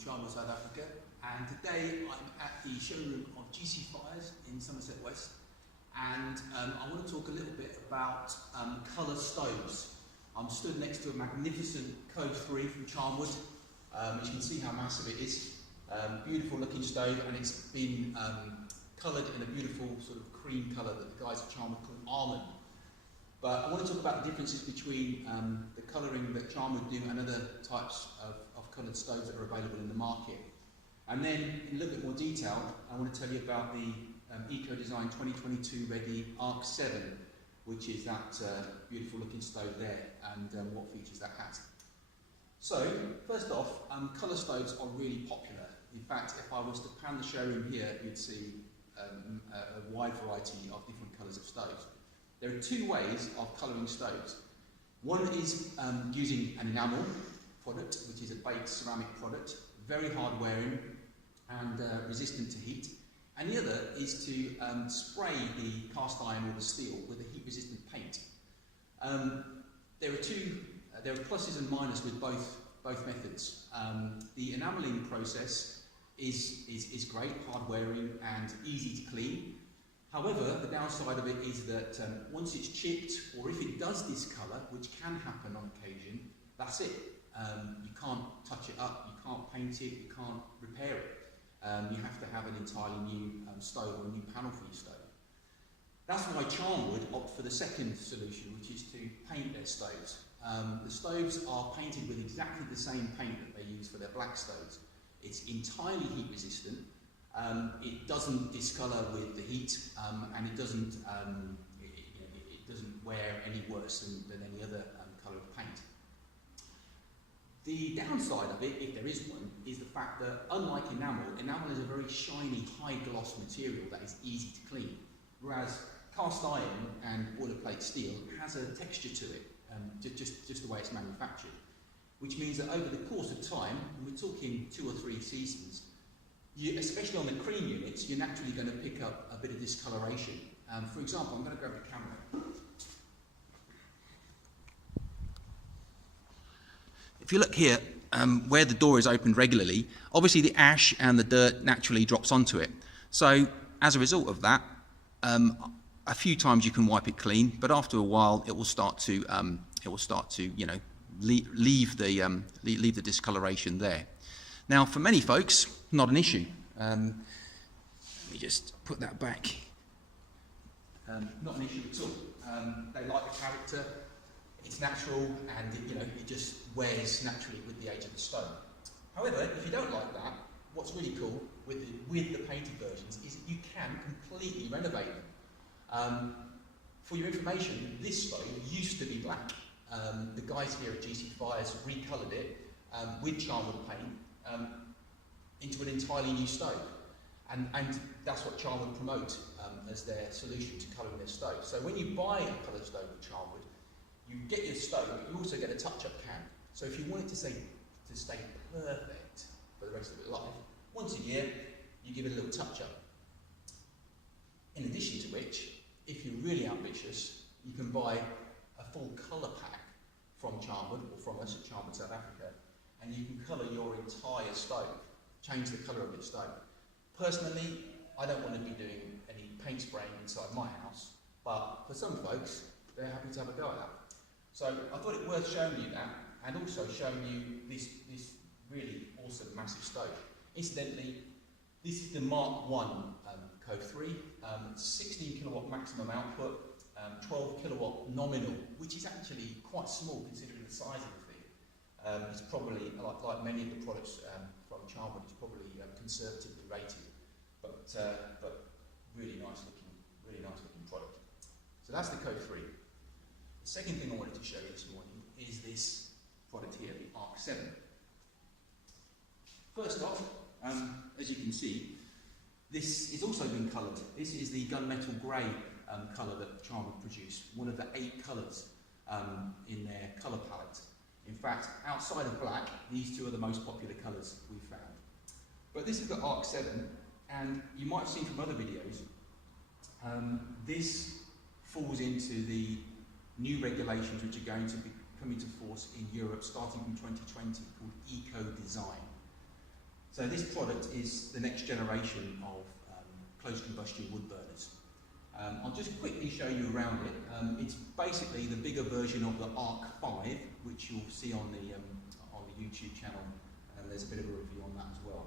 Charnwood, South Africa, and today I'm at the showroom of GC Fires in Somerset West, and I want to talk a little bit about colour stoves. I'm stood next to a magnificent Code 3 from Charnwood. As you can see how massive it is. Beautiful looking stove, and it's been coloured in a beautiful sort of cream colour that the guys at Charnwood call almond. But I want to talk about the differences between the colouring that Charnwood do and other types of coloured stoves that are available in the market. And then, in a little bit more detail, I want to tell you about the Eco Design 2022 ready Arc 7, which is that beautiful looking stove there, and what features that has. So, first off, colour stoves are really popular. In fact, if I was to pan the showroom here, you'd see a wide variety of different colours of stoves. There are two ways of colouring stoves. One is using an enamel product, which is a baked ceramic product, very hard wearing and resistant to heat. And the other is to spray the cast iron or the steel with a heat resistant paint. There are pluses and minuses with both methods. The enamelling process is great, hard wearing and easy to clean. However, the downside of it is that once it's chipped, or if it does discolour, which can happen on occasion, that's it. You can't touch it up, you can't paint it, you can't repair it. You have to have an entirely new stove or a new panel for your stove. That's why Charnwood opt for the second solution, which is to paint their stoves. The stoves are painted with exactly the same paint that they use for their black stoves. It's entirely heat resistant. It doesn't discolour with the heat, and it doesn't wear any worse than any other colour of paint. The downside of it, if there is one, is the fact that unlike enamel is a very shiny, high gloss material that is easy to clean, whereas cast iron and boilerplate steel has a texture to it, just the way it's manufactured, which means that over the course of time, and we're talking 2 or 3 seasons, especially on the cream units, you're naturally going to pick up a bit of discoloration. For example, I'm going to grab the camera. If you look here, where the door is opened regularly, obviously the ash and the dirt naturally drops onto it. So as a result of that, a few times you can wipe it clean, but after a while it will start to leave the discoloration there. Now, for many folks, not an issue. Let me just put that back. Not an issue at all. They like the character, it's natural, and it just wears naturally with the age of the stone. However, if you don't like that, what's really cool with the painted versions is that you can completely renovate them. For your information, this stove used to be black. The guys here at GC Fires recoloured it with Charnwood paint into an entirely new stove, and that's what Charnwood promote as their solution to colouring their stove. So when you buy a coloured stove with Charnwood, you get your stove, but you also get a touch-up can. So if you want it to stay perfect for the rest of its life, once a year you give it a little touch-up. In addition to which, if you're really ambitious, you can buy a full colour pack from Charnwood, or from us at Charnwood South Africa, and you can colour your entire stove, change the colour of your stove. Personally, I don't want to be doing any paint spraying inside my house, but for some folks, they're happy to have a go at that. So I thought it worth showing you that, and also showing you this really awesome massive stove. Incidentally, this is the Mark 1 Code 3, 16 kilowatt maximum output, 12 kilowatt nominal, which is actually quite small considering the size of the thing. It's probably, like many of the products from Charnwood, it's probably conservatively rated, but really nice looking product. So that's the Code 3. The second thing I wanted to show you this morning is this product here, the Arc 7. First off, as you can see, this is also been coloured. This is the gunmetal grey colour that Charnwood produced, one of the 8 colours in their colour palette. In fact, outside of black, these 2 are the most popular colours we've found. But this is the Arc 7, and you might have seen from other videos, this falls into the new regulations which are going to come into force in Europe starting from 2020, called Eco Design. So this product is the next generation of closed combustion wood burners. I'll just quickly show you around it. It's basically the bigger version of the Arc 5, which you'll see on the YouTube channel, and there's a bit of a review on that as well.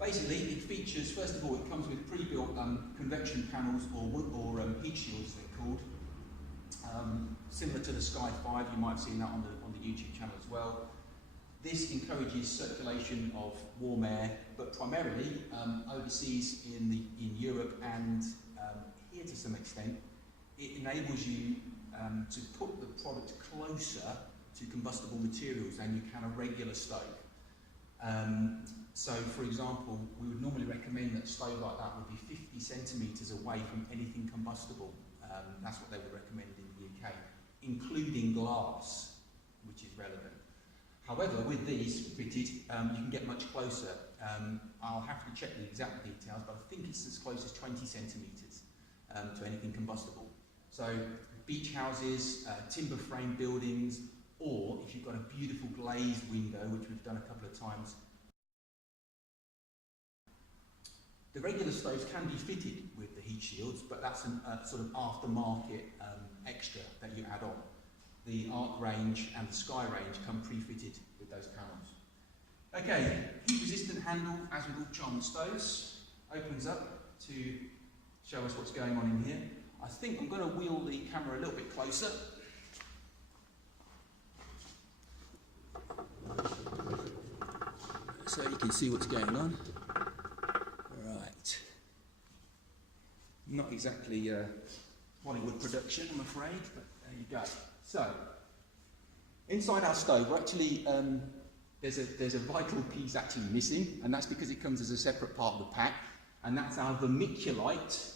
Basically, it features, first of all, it comes with pre-built convection panels or heat shields, they're called. Similar to the Sky 5, you might have seen that on the YouTube channel as well. This encourages circulation of warm air, but primarily overseas in Europe and here to some extent, it enables you to put the product closer to combustible materials than you can a regular stove. So, for example, we would normally recommend that a stove like that would be 50 centimetres away from anything combustible. That's what they would recommend in the UK, including glass, which is relevant. However, with these fitted, you can get much closer. I'll have to check the exact details, but I think it's as close as 20 centimetres to anything combustible. So, beach houses, timber frame buildings, or if you've got a beautiful glazed window, which we've done a couple of times. The regular stoves can be fitted with the heat shields, but that's a sort of aftermarket extra that you add on. The Arc range and the Sky range come pre-fitted with those panels. Okay, heat resistant handle, as with all Charnwood stoves, opens up to show us what's going on in here. I think I'm going to wheel the camera a little bit closer. So you can see what's going on. Right. Not exactly Hollywood production, I'm afraid, but there you go. So, inside our stove, we're actually, there's a vital piece actually missing, and that's because it comes as a separate part of the pack, and that's our vermiculite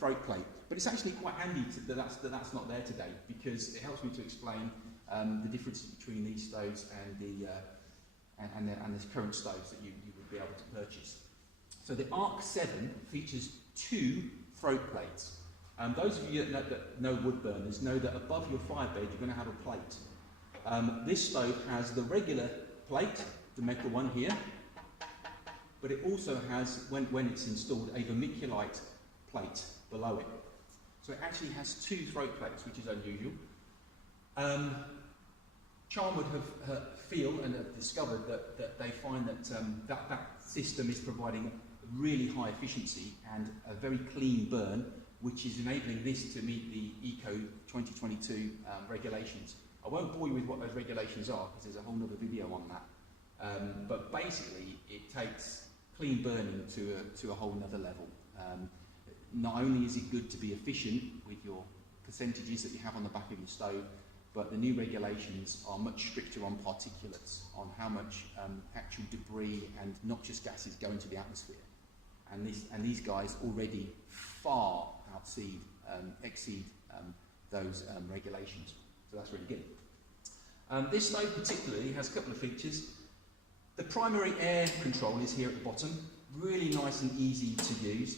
throat plate. But it's actually quite handy that that's not there today, because it helps me to explain the differences between these stoves and the current stoves that you would be able to purchase. So the Arc 7 features 2 throat plates. Those of you that know wood burners know that above your fire bed you're going to have a plate. This stove has the regular plate, the metal one here, but it also has, when it's installed, a vermiculite plate below it. So it actually has 2 throat plates, which is unusual. Charnwood feel and have discovered that they find that that system is providing really high efficiency and a very clean burn, which is enabling this to meet the Eco 2022 regulations. I won't bore you with what those regulations are, because there's a whole other video on that. But basically, it takes clean burning to a whole nother level. Not only is it good to be efficient with your percentages that you have on the back of your stove, but the new regulations are much stricter on particulates, on how much actual debris and noxious gases go into the atmosphere. And these guys already far exceed those regulations. So that's really good. This stove particularly has a couple of features. The primary air control is here at the bottom, really nice and easy to use.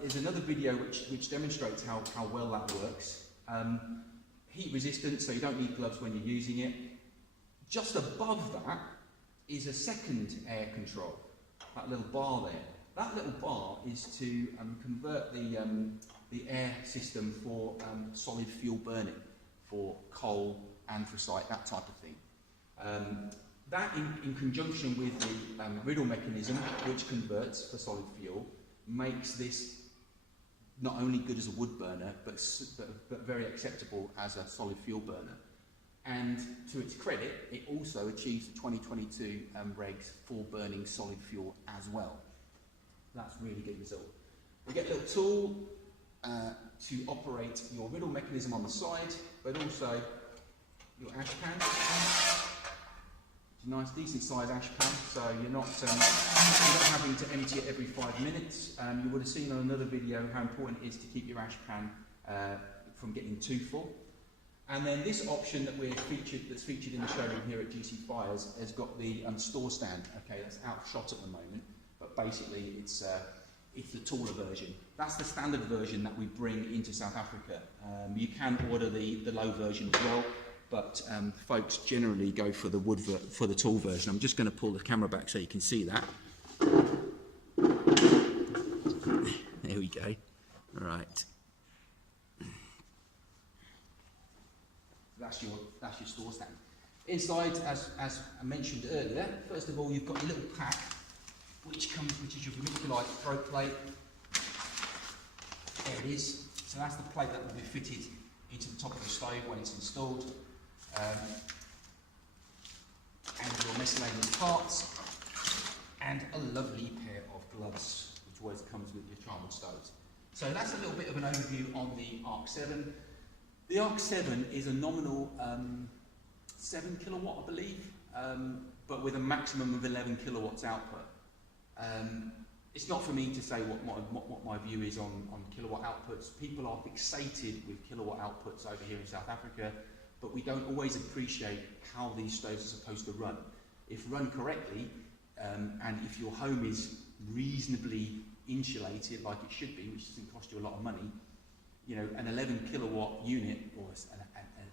There's another video which demonstrates how well that works. Heat resistant, so you don't need gloves when you're using it. Just above that is a second air control, that little bar there. That little bar is to convert the air system for solid fuel burning, for coal, anthracite, that type of thing. That in conjunction with the riddle mechanism, which converts for solid fuel, makes this not only good as a wood burner, but very acceptable as a solid fuel burner. And to its credit, it also achieves the 2022 regs for burning solid fuel as well. That's a really good result. We get a little tool to operate your riddle mechanism on the side, but also your ash pan. It's a nice, decent size ash pan, so you're not having to empty it every 5 minutes. You would have seen on another video how important it is to keep your ash pan from getting too full. And then this option that's featured in the showroom here at GC Fires has got the store stand. Okay, that's outshot at the moment, but basically it's the taller version. That's the standard version that we bring into South Africa. You can order the low version as well, but folks generally go for the for the tall version. I'm just going to pull the camera back so you can see that. There we go. All right. That's your store stand. Inside, as I mentioned earlier, first of all you've got your little pack, which is your vermiculite throat plate. There it is. So that's the plate that will be fitted into the top of the stove when it's installed. And your miscellaneous parts, and a lovely pair of gloves, which always comes with your Charnwood stoves. So that's a little bit of an overview on the Arc 7. The Arc 7 is a nominal 7 kilowatt, I believe, but with a maximum of 11 kilowatts output. It's not for me to say what my view is on kilowatt outputs. People are fixated with kilowatt outputs over here in South Africa, but we don't always appreciate how these stoves are supposed to run. If run correctly, and if your home is reasonably insulated like it should be, which doesn't cost you a lot of money, you know, an 11 kilowatt unit or a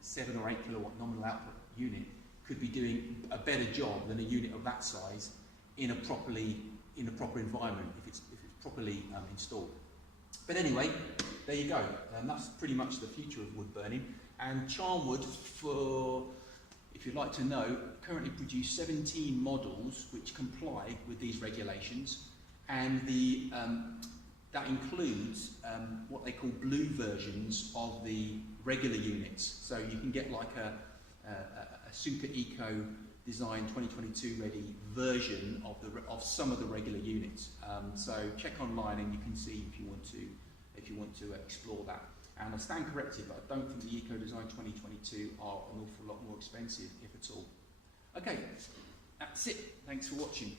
7 or 8 kilowatt nominal output unit could be doing a better job than a unit of that size in a proper environment if it's properly installed. But anyway, there you go. That's pretty much the future of wood burning. And Charnwood, if you'd like to know, currently produce 17 models which comply with these regulations, and that includes what they call blue versions of the regular units. So you can get like a Super Eco Design 2022 ready version of some of the regular units. So check online and you can see if you want to explore that. And I stand corrected, but I don't think the Eco Design 2022 are an awful lot more expensive, if at all. Okay, that's it. Thanks for watching.